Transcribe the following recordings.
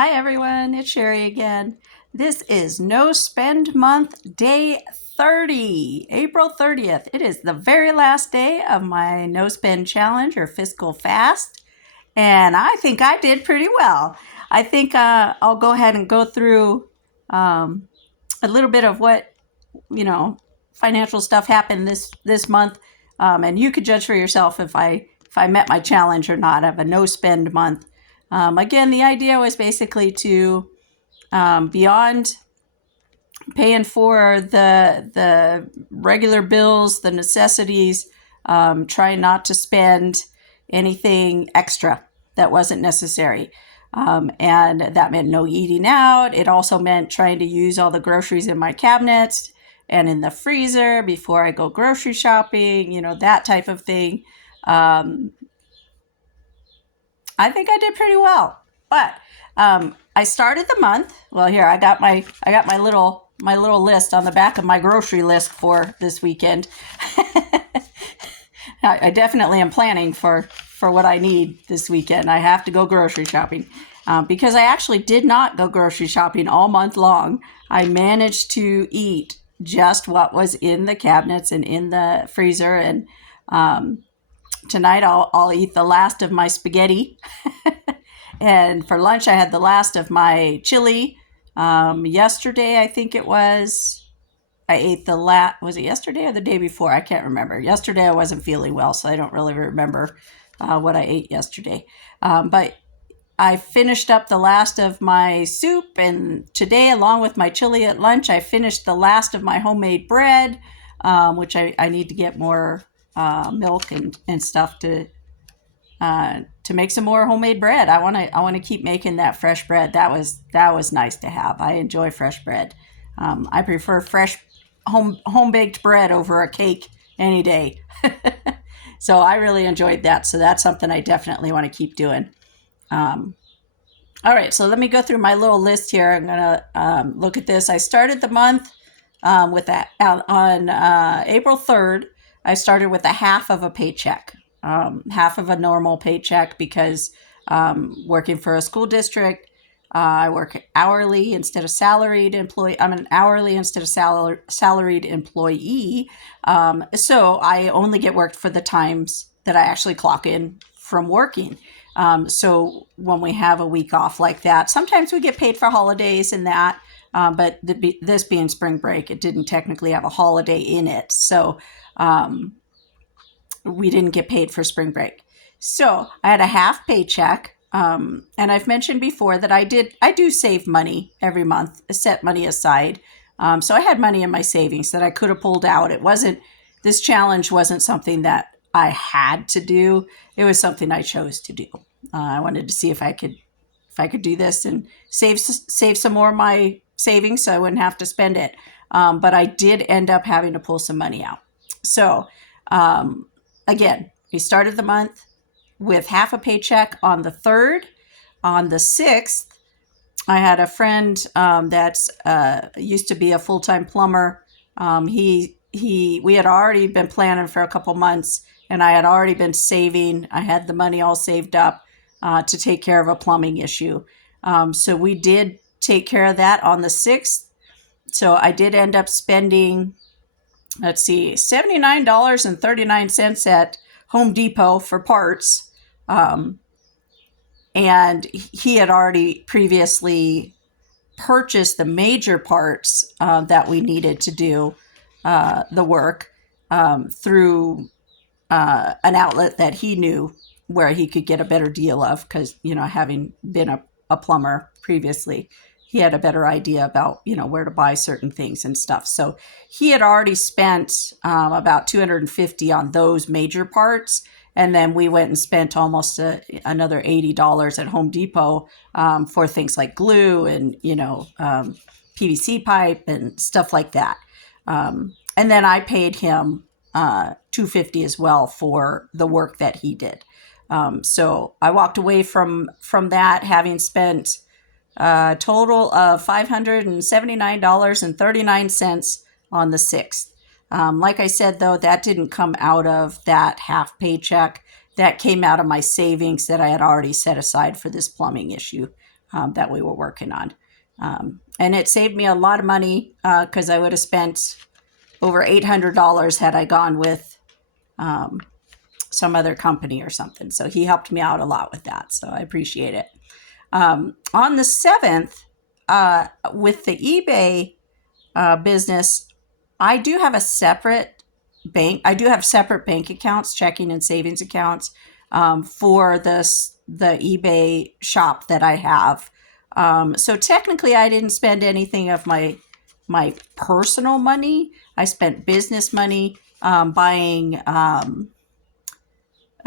Hi everyone, it's Sherry again. This is No Spend Month, day 30, April 30th. It is the very last day of my No Spend Challenge or Fiscal Fast, and I think I did pretty well. I think I'll go ahead and go through a little bit of what, you know, financial stuff happened this month, and you could judge for yourself if I met my challenge or not of a no spend month. Again, the idea was basically to beyond paying for the regular bills, the necessities, try not to spend anything extra that wasn't necessary. And that meant no eating out. It also meant trying to use all the groceries in my cabinets and in the freezer before I go grocery shopping, that type of thing. Um, I think I did pretty well. But I started the month. Well, here I got my little list on the back of my grocery list for this weekend. I definitely am planning for what I need this weekend. I have to go grocery shopping because I actually did not go grocery shopping all month long. I managed to eat just what was in the cabinets and in the freezer. And tonight I'll eat the last of my spaghetti. And for lunch, I had the last of my chili. Yesterday, I think it was, I ate was it yesterday or the day before? I can't remember. Yesterday, I wasn't feeling well, so I don't really remember what I ate yesterday. But I finished up the last of my soup, and today, along with my chili at lunch, I finished the last of my homemade bread, which I need to get more milk and stuff to make some more homemade bread. I want to keep making that fresh bread. That was nice to have. I enjoy fresh bread. I prefer fresh home baked bread over a cake any day. So I really enjoyed that. So that's something I definitely want to keep doing. All right, so let me go through my little list here. I'm gonna look at this. I started the month with that on April 3rd. I started with a half of a paycheck, half of a normal paycheck because working for a school district, I work hourly instead of salaried employee. I'm an hourly instead of salaried employee. So I only get worked for the times that I actually clock in from working. So when we have a week off like that, sometimes we get paid for holidays and that. But this being spring break, it didn't technically have a holiday in it. So we didn't get paid for spring break. So I had a half paycheck. And I've mentioned before that I do save money every month, set money aside. So I had money in my savings that I could have pulled out. This challenge wasn't something that I had to do. It was something I chose to do. I wanted to see if I could do this and save some more of my savings so I wouldn't have to spend it. But I did end up having to pull some money out. So again, we started the month with half a paycheck on the 3rd. On the 6th, I had a friend that's used to be a full-time plumber. We had already been planning for a couple months, and I had already been saving. I had the money all saved up to take care of a plumbing issue. So we did take care of that on the 6th. So I did end up spending, let's see, $79.39 at Home Depot for parts. And he had already previously purchased the major parts that we needed to do the work through an outlet that he knew where he could get a better deal of because, having been a plumber previously, he had a better idea about, where to buy certain things and stuff. So he had already spent about $250 on those major parts. And then we went and spent almost another $80 at Home Depot for things like glue and, PVC pipe and stuff like that. And then I paid him $250 as well for the work that he did. So I walked away from that having spent a total of $579.39 on the 6th. Like I said, though, that didn't come out of that half paycheck. That came out of my savings that I had already set aside for this plumbing issue. that we were working on. And it saved me a lot of money because I would have spent over $800 had I gone with some other company or something. So he helped me out a lot with that. So I appreciate it. On the 7th, with the eBay business, I do have a separate bank. I do have separate bank accounts, checking and savings accounts for the eBay shop that I have. So technically, I didn't spend anything of my personal money. I spent business money buying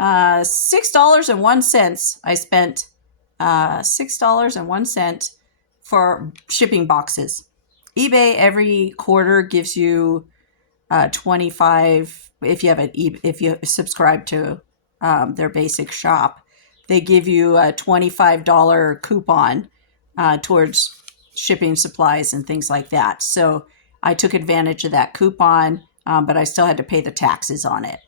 $6.01. I spent $6.01 for shipping boxes. eBay every quarter gives you 25 if you subscribe to their basic shop. They give you a $25 coupon towards shipping supplies and things like that. So I took advantage of that coupon, but I still had to pay the taxes on it.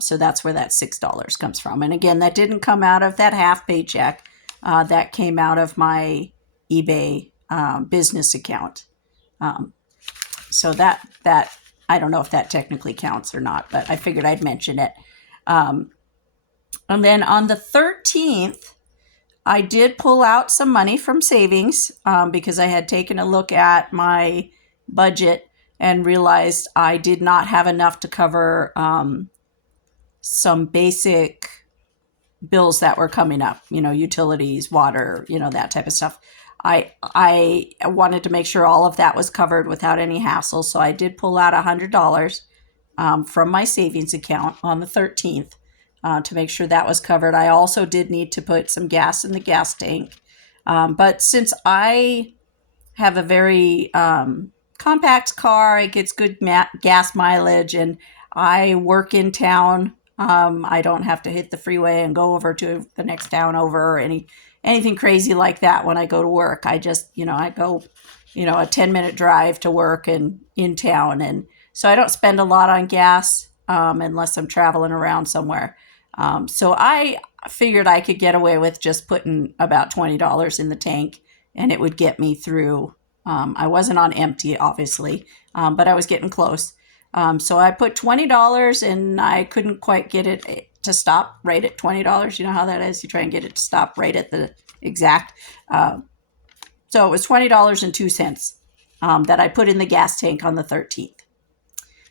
So that's where that $6 comes from. And again, that didn't come out of that half paycheck. That came out of my eBay business account. So that I don't know if that technically counts or not, but I figured I'd mention it. And then on the 13th, I did pull out some money from savings because I had taken a look at my budget and realized I did not have enough to cover some basic bills that were coming up, utilities, water, that type of stuff. I wanted to make sure all of that was covered without any hassle. So I did pull out $100 from my savings account on the 13th to make sure that was covered. I also did need to put some gas in the gas tank. But since I have a very compact car, it gets good gas mileage, and I work in town. I don't have to hit the freeway and go over to the next town over or anything crazy like that when I go to work. I just, I go, a 10-minute drive to work and in town. And so I don't spend a lot on gas unless I'm traveling around somewhere. So I figured I could get away with just putting about $20 in the tank and it would get me through. I wasn't on empty, obviously, but I was getting close. So I put $20 and I couldn't quite get it to stop right at $20. You know how that is? You try and get it to stop right at the exact. So it was $20.02 that I put in the gas tank on the 13th.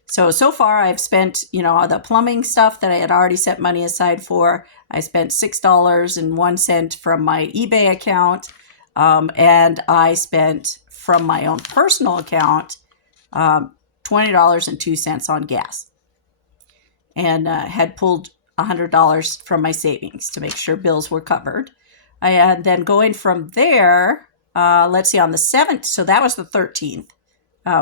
So far I've spent, the plumbing stuff that I had already set money aside for. I spent $6.01 from my eBay account. And I spent from my own personal account, $20.02 on gas, and had pulled $100 from my savings to make sure bills were covered. And then going from there, let's see, on the 7th, so that was the 13th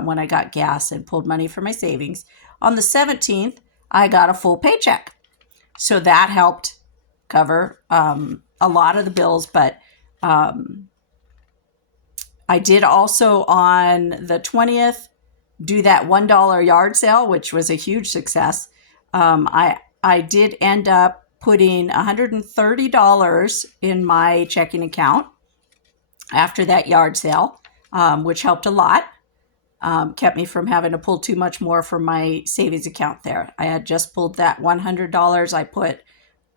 when I got gas and pulled money from my savings. On the 17th, I got a full paycheck. So that helped cover a lot of the bills, but I did also on the 20th do that $1 yard sale, which was a huge success. I did end up putting $130 in my checking account after that yard sale, which helped a lot. Kept me from having to pull too much more from my savings account there. I had just pulled that $100. I put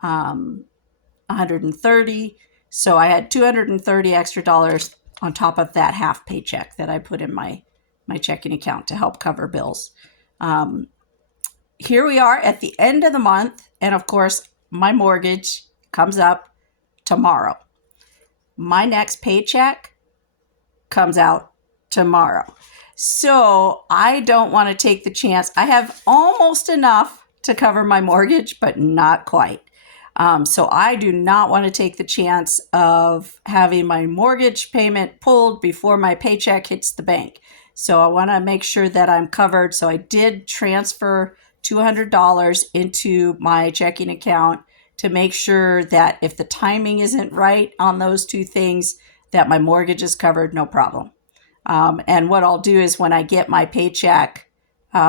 $130. So I had $230 extra dollars on top of that half paycheck that I put in my checking account to help cover bills. Here we are at the end of the month. And of course, my mortgage comes up tomorrow. My next paycheck comes out tomorrow. So I don't want to take the chance. I have almost enough to cover my mortgage, but not quite. So I do not want to take the chance of having my mortgage payment pulled before my paycheck hits the bank. So I want to make sure that I'm covered. So I did transfer $200 into my checking account to make sure that if the timing isn't right on those two things, that my mortgage is covered, no problem. And what I'll do is when I get my paycheck,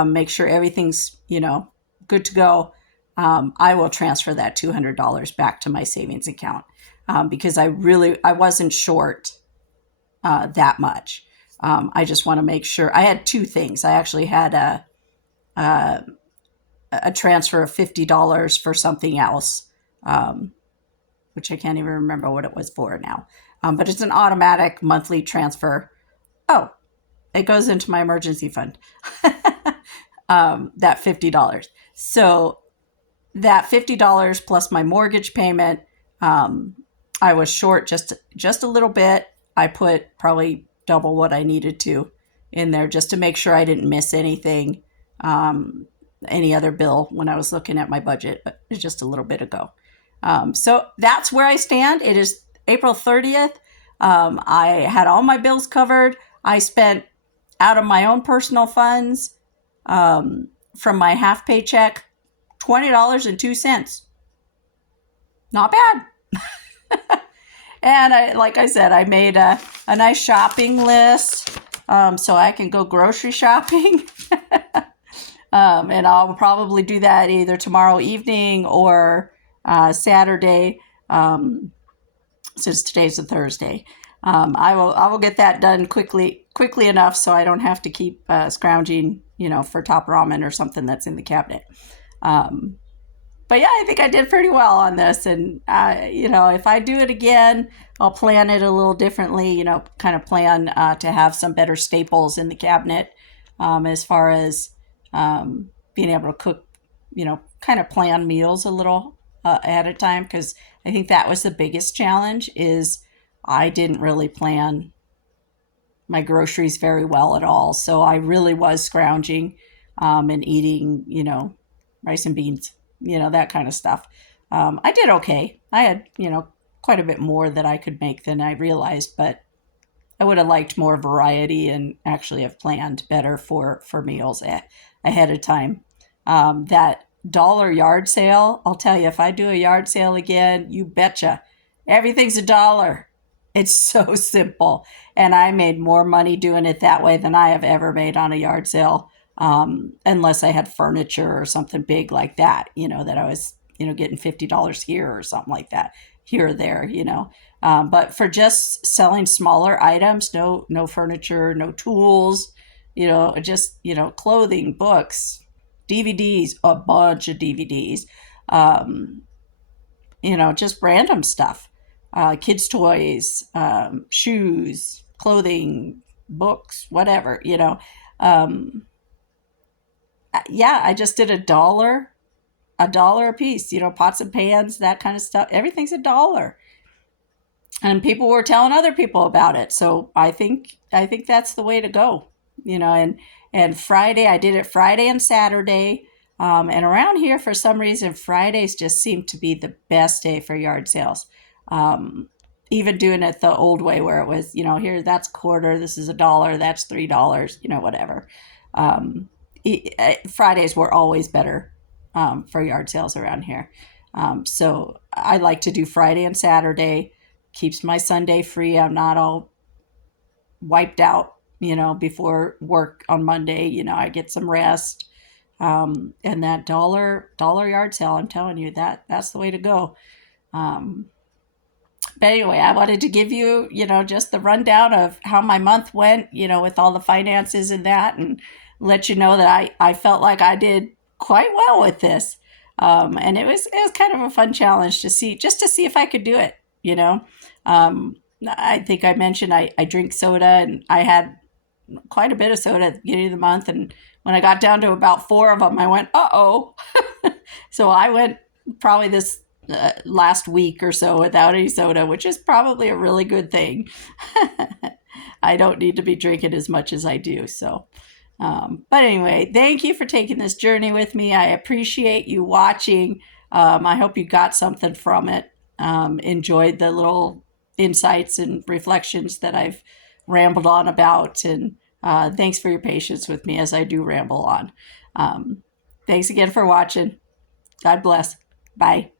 make sure everything's, good to go. I will transfer that $200 back to my savings account. because I wasn't short that much. I just want to make sure. I had two things. I actually had a transfer of $50 for something else, which I can't even remember what it was for now. But it's an automatic monthly transfer. Oh, it goes into my emergency fund. That $50. So that $50 plus my mortgage payment, I was short just a little bit. I put probably double what I needed to in there just to make sure I didn't miss anything, any other bill when I was looking at my budget just a little bit ago. So that's where I stand. It is April 30th. I had all my bills covered. I spent out of my own personal funds, from my half paycheck, $20.02. Not bad. And like I said, I made a nice shopping list, so I can go grocery shopping. And I'll probably do that either tomorrow evening or Saturday, since today's a Thursday. I will get that done quickly enough so I don't have to keep scrounging, for top ramen or something that's in the cabinet. But yeah, I think I did pretty well on this. And, if I do it again, I'll plan it a little differently, kind of plan to have some better staples in the cabinet, as far as being able to cook, kind of plan meals a little ahead of time. Because I think that was the biggest challenge is I didn't really plan my groceries very well at all. So I really was scrounging and eating, rice and beans, that kind of stuff. I did okay. I had, quite a bit more that I could make than I realized, but I would have liked more variety and actually have planned better for meals ahead of time. That dollar yard sale, I'll tell you, if I do a yard sale again, you betcha, everything's $1. It's so simple. And I made more money doing it that way than I have ever made on a yard sale, unless I had furniture or something big like that, that I was, getting $50 here or something like that, here or there, But for just selling smaller items, no furniture, no tools, just, clothing, books, DVDs, a bunch of DVDs, just random stuff. Kids' toys, shoes, clothing, books, whatever, I just did $1 a piece, pots and pans, that kind of stuff. Everything's $1. And people were telling other people about it. So I think that's the way to go, and Friday, I did it Friday and Saturday. And around here, for some reason, Fridays just seem to be the best day for yard sales. Even doing it the old way where it was, here, that's a quarter, this is $1, that's $3, whatever. Fridays were always better for yard sales around here. So I like to do Friday and Saturday, keeps my Sunday free. I'm not all wiped out, before work on Monday. I get some rest. And that dollar yard sale, I'm telling you, that's the way to go. But anyway, I wanted to give you, just the rundown of how my month went, with all the finances and that, and let you know that I felt like I did quite well with this. And it was kind of a fun challenge to see if I could do it, I think I mentioned I drink soda, and I had quite a bit of soda at the beginning of the month. And when I got down to about 4 of them, I went, uh-oh. So I went probably this last week or so without any soda, which is probably a really good thing. I don't need to be drinking as much as I do. So, but anyway, thank you for taking this journey with me. I appreciate you watching. I hope you got something from it. Enjoyed the little insights and reflections that I've rambled on about. And thanks for your patience with me as I do ramble on. Thanks again for watching. God bless. Bye.